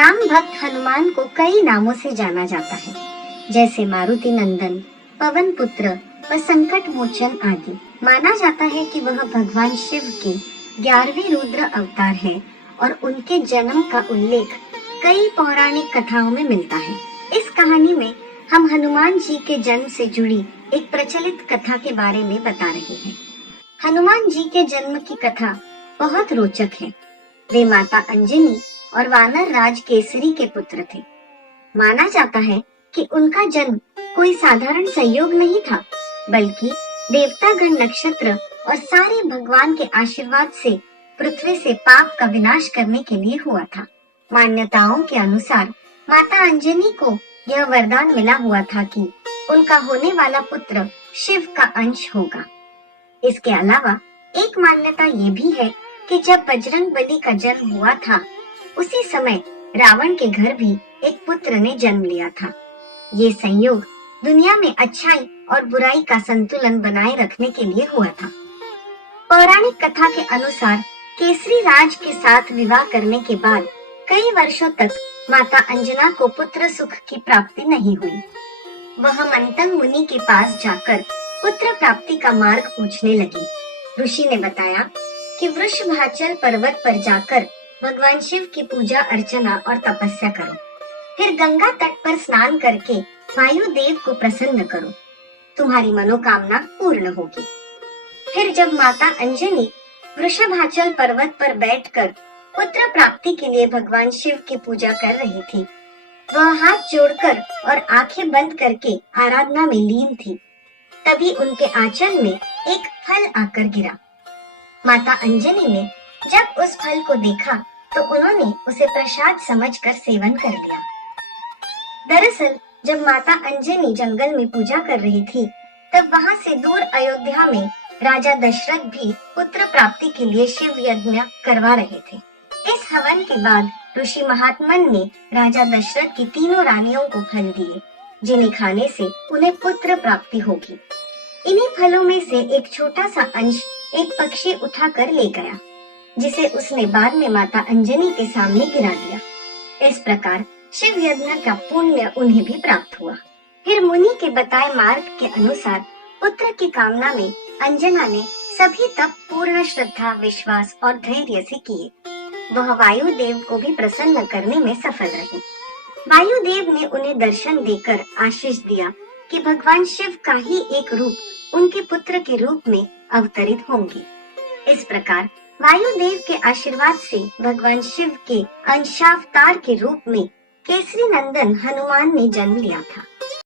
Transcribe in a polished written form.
राम भक्त हनुमान को कई नामों से जाना जाता है, जैसे मारुति नंदन, पवन पुत्र व संकट मोचन आदि। माना जाता है कि वह भगवान शिव के 11वें रुद्र अवतार है और उनके जन्म का उल्लेख कई पौराणिक कथाओं में मिलता है। इस कहानी में हम हनुमान जी के जन्म से जुड़ी एक प्रचलित कथा के बारे में बता रहे हैं। हनुमान जी के जन्म की कथा बहुत रोचक है। वे माता अंजनी और वानर राज केसरी के पुत्र थे। माना जाता है कि उनका जन्म कोई साधारण संयोग नहीं था, बल्कि देवतागण, नक्षत्र और सारे भगवान के आशीर्वाद से पृथ्वी से पाप का विनाश करने के लिए हुआ था। मान्यताओं के अनुसार माता अंजनी को यह वरदान मिला हुआ था कि उनका होने वाला पुत्र शिव का अंश होगा। इसके अलावा एक मान्यता ये भी है कि जब बजरंग बली का जन्म हुआ था, उसी समय रावण के घर भी एक पुत्र ने जन्म लिया था। ये संयोग दुनिया में अच्छाई और बुराई का संतुलन बनाए रखने के लिए हुआ था। पौराणिक कथा के अनुसार केसरी राज के साथ विवाह करने के बाद कई वर्षों तक माता अंजना को पुत्र सुख की प्राप्ति नहीं हुई। वह मंतंग मुनि के पास जाकर पुत्र प्राप्ति का मार्ग पूछने लगी। ऋषि ने बताया कि वृषभाचल पर्वत पर जाकर भगवान शिव की पूजा अर्चना और तपस्या करो, फिर गंगा तट पर स्नान करके वायु देव को प्रसन्न करो, तुम्हारी मनोकामना पूर्ण होगी। फिर जब माता अंजनी वृषभाचल पर्वत पर बैठकर पुत्र प्राप्ति के लिए भगवान शिव की पूजा कर रही थी, वह हाथ जोड़कर और आंखें बंद करके आराधना में लीन थी। तभी उनके आंचल में एक फल आकर गिरा। माता अंजनी ने जब उस फल को देखा तो उन्होंने उसे प्रसाद समझकर सेवन कर लिया। दरअसल जब माता अंजनी जंगल में पूजा कर रही थी, तब वहां से दूर अयोध्या में राजा दशरथ भी पुत्र प्राप्ति के लिए शिव यज्ञ करवा रहे थे। इस हवन के बाद ऋषि महात्मन ने राजा दशरथ की तीनों रानियों को फल दिए, जिन्हें खाने से उन्हें पुत्र प्राप्ति होगी। इन्हीं फलों में से एक छोटा सा अंश एक पक्षी उठा कर ले गया, जिसे उसने बाद में माता अंजनी के सामने गिरा दिया। इस प्रकार शिव यज्ञ का पुण्य उन्हें भी प्राप्त हुआ। फिर मुनि के बताए मार्ग के अनुसार पुत्र की कामना में अंजना ने सभी तप पूर्ण श्रद्धा, विश्वास और धैर्य से किए। वह वायु देव को भी प्रसन्न करने में सफल रही। वायु देव ने उन्हें दर्शन देकर आशीष दिया कि भगवान शिव का ही एक रूप उनके पुत्र के रूप में अवतरित होंगे। इस प्रकार वायु देव के आशीर्वाद से भगवान शिव के अंशावतार के रूप में केसरी नंदन हनुमान ने जन्म लिया था।